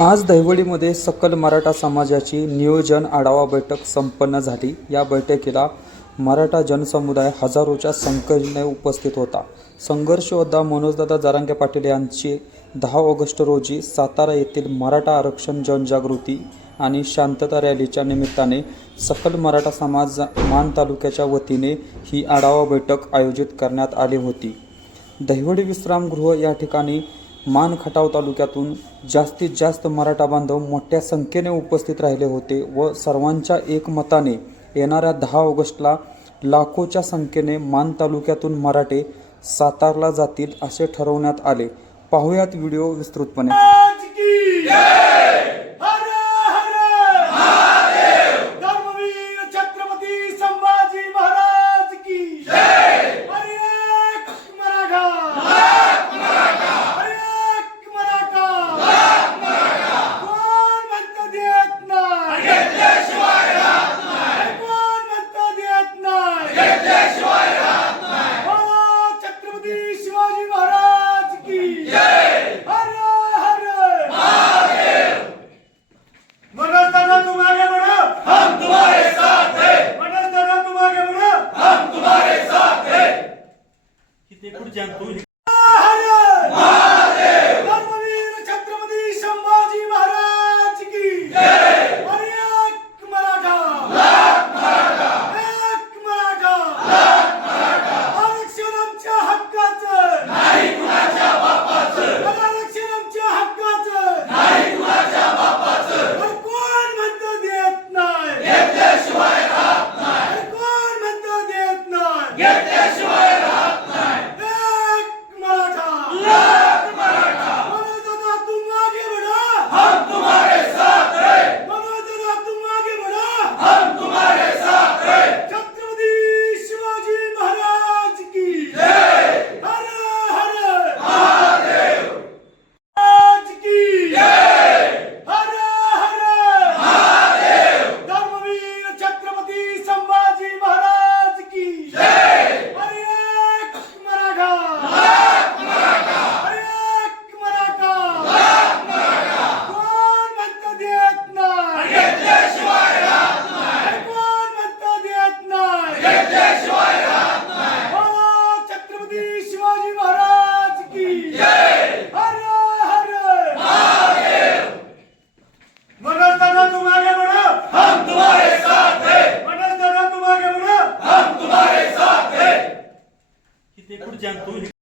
आज दहिवडीमध्ये सकल मराठा समाजाची नियोजन आढावा बैठक संपन्न झाली. या बैठकीला मराठा जनसमुदाय हजारोच्या संख्येने उपस्थित होता. संघर्ष योद्धा मनोजदादा जारांगे पाटील यांची दहा ऑगस्ट रोजी सातारा येथील मराठा आरक्षण जनजागृती आणि शांतता रॅलीच्या निमित्ताने सकल मराठा समाज मान तालुक्याच्या वतीने ही आढावा बैठक आयोजित करण्यात आली होती. दहिवडी विश्रामगृह या ठिकाणी मान खटाव तालुक्यातून जास्तीत जास्त मराठा बांधव मोठ्या संख्येने उपस्थित राहिले होते व सर्वांच्या एकमताने येणाऱ्या दहा ऑगस्टला लाखोच्या संख्येने मान तालुक्यातून मराठे सातारला जातील असे ठरवण्यात आले. पाहुयात व्हिडिओ विस्तृतपणे. हर धर्मवीर छत्रपती संभाजी महाराज की 将东西